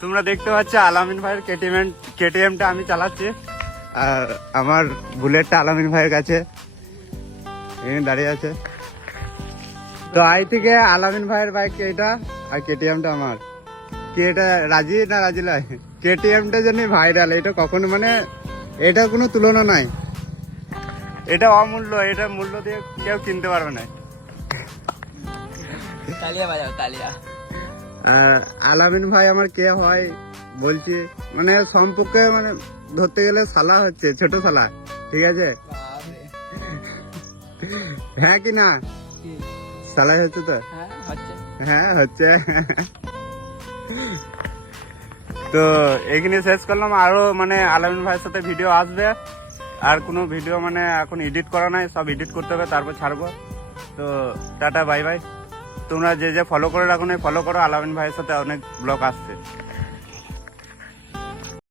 তোমরা দেখতে পাচ্ছ আলামিন ভাইয়ের কেটিএমটা আমি চালাচ্ছি, আর আমার বুলেটটা আলামিন ভাইয়ের কাছে এখানে দাঁড়িয়ে আছে। তো আই থেকে আলামিন ভাইয়ের বাইক এটা, আর কেটিএমটা আমার। কি এটা রাজি না রাজি নয়? কেটিএমটা জানি ভাইরাল, এটা কখনো মানে এটা কোনো তুলনা নাই, এটা অমূল্য, এটা মূল্য দিয়ে কেউ কিনতে পারবে না। তালিয়া বাজাও তালিয়া। আলামিন ভাই আমার কে হয় বলছি, মানে সম্পর্কে মানে ধরতে গেলে শালা হচ্ছে, ছোট শালা, ঠিক আছে? হ্যাঁ কি না শালা হচ্ছে তো? হ্যাঁ হচ্ছে। তো এখানে শেষ করলাম, আরো মানে আলামিন ভাইয়ের সাথে ভিডিও আসবে, আর কোনো ভিডিও মানে এখন এডিট করা নাই, সব এডিট করতে হবে তারপর ছাড়বো। তো টাটা বাই বাই। তোমরা যে যে ফলো করে রাখো না, ফলো করো, আলামিন ভাইয়ের সাথে অনেক ব্লগ আসছে।